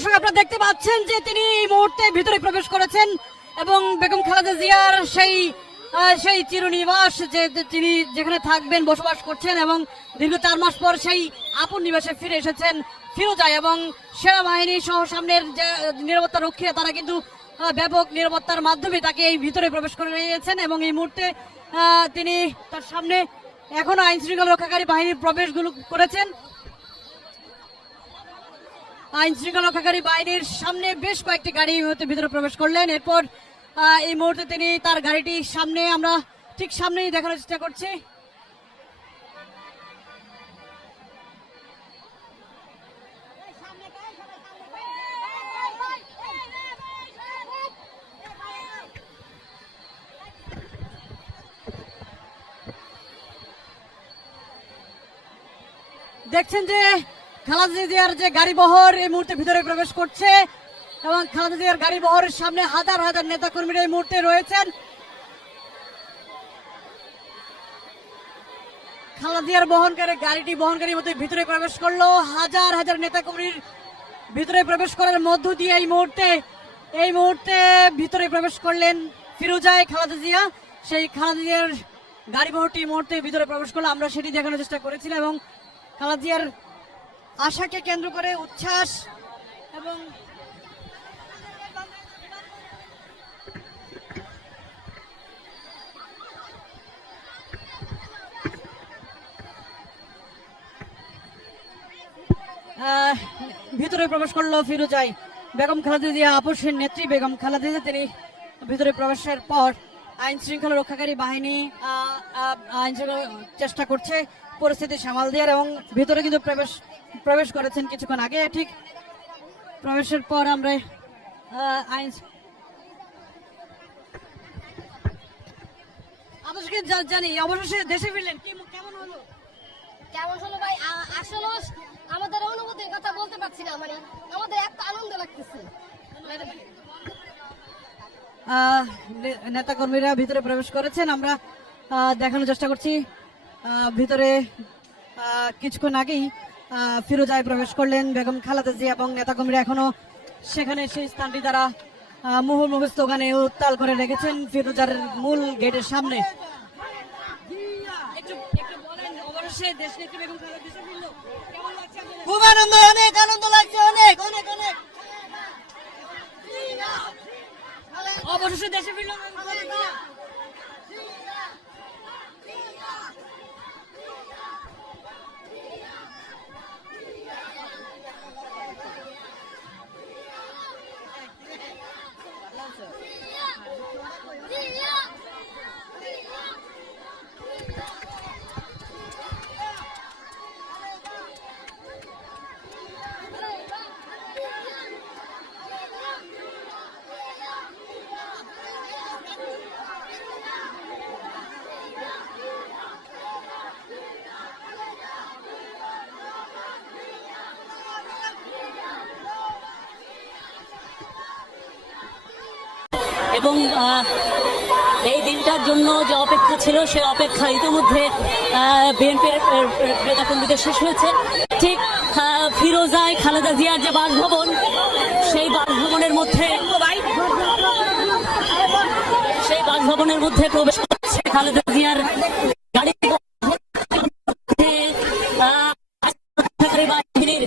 দর্শক, আপনারা দেখতে পাচ্ছেন যে তিনি এই মুহূর্তে ভিতরে প্রবেশ করেছেন এবং বেগম খালেদা জিয়ার সেই সেই চিরনিবাস যে তিনি যেখানে থাকবেন, বসবাস করছেন এবং দীর্ঘ চার মাস পর সেই আপন নিবাসে ফিরে এসেছেন ফিরোজায় এবং সেনাবাহিনী সহ সামনের যে নিরাপত্তা রক্ষীরা, তারা কিন্তু ব্যাপক নিরাপত্তার মাধ্যমে তাকে এই ভিতরে প্রবেশ করে নিয়েছেন এবং এই মুহূর্তে তিনি তার সামনে এখনও আইন শৃঙ্খলা রক্ষাকারী বাহিনীর প্রবেশগুলো করেছেন। আইন শৃঙ্খলা রক্ষাকারী বাহিনীর সামনে বেশ কয়েকটি গাড়ি মুহূর্তে ভিতরে প্রবেশ করলেন। এরপর এই মুহূর্তে তিনি তার গাড়িটি সামনে, আমরা ঠিক সামনেই দেখানোর চেষ্টা করছি। দেখছেন যে খালাদা জিয়ার যে গাড়ি বহর এই মুহূর্তে ভিতরে প্রবেশ করছে এবং খালাদা জিয়ার গাড়ি বহরের সামনে হাজার হাজার নেতা কর্মীরা এই মুহূর্তে রয়েছেন। খালাদিয়ার বহনকারী গাড়িটি বহনকারীর মধ্যে ভিতরে প্রবেশ করল। হাজার হাজার নেতা কর্মীর ভিতরে প্রবেশ করার মধ্য দিয়ে এই মুহূর্তে এই মুহূর্তে ভিতরে প্রবেশ করলেন ফিরোজায় খালাদা জিয়া। সেই খালাদা জিয়ার গাড়ি বহরটি মুহূর্তে ভিতরে প্রবেশ করল। আমরা সেটি দেখানোর চেষ্টা করেছিলাম এবং খালাদা জিয়ার আশাকে কেন্দ্র করে উচ্ছ্বাস এবং ভিতরে প্রবেশ করল ফিরোজাই। বেগম খালেদা আপসের নেত্রী বেগম খালেদা তিনি ভিতরে প্রবেশের পর আইন শৃঙ্খলা রক্ষাকারী বাহিনী আইন শৃঙ্খলা চেষ্টা করছে, পরিস্থিতি সামাল দেওয়ার এবং ভিতরে কিন্তু প্রবেশ প্রবেশ করেছেন কিছুক্ষণ আগে। ঠিক প্রবেশের পর আমরা আইন আপনাদেরকে জানি, অবশেষে দেশে ফিরলেন। কেমন হলো? কেমন হলো ভাই? আসলে আমাদের অনুভূতির কথা বলতে পারছি না মানে আমাদের এত আনন্দ লাগতেছে। নেতাকর্মীরা ভিতরে প্রবেশ করেছেন আমরা দেখানোর চেষ্টা করছি ভিতরে কিছুক্ষণ আগেই ফিরোজায় প্রবেশ করলেন বেগম খালেদা জিয়া এবং নেতাকর্মীরা এখনও সেখানে সেই স্থানটি তারা মুহুর্মুহু স্লোগানে উত্তাল করে রেখেছেন ফিরোজার মূল গেটের সামনে একটু একটু বলেন অবশ্যই দেশ নেত্রী বেগম খালেদা জিয়া ফিরলো। কেমন লাগছে আপনাদের? খুব আনন্দ অনেক আনন্দ লাগছে অনেক অনেক অনেক অবশেষে দেশে ফিরলো এবং এই দিনটার জন্য যে অপেক্ষা ছিল, সে অপেক্ষা ইতিমধ্যে বিএনপির নেতাকর্মীদের শেষ হয়েছে। ঠিক ফিরোজায় খালেদা জিয়ার যে বাসভবন, সেই বাসভবনের মধ্যে, সেই বাসভবনের মধ্যে প্রবেশ করছে খালেদা জিয়ার গাড়ি। বাহিনীর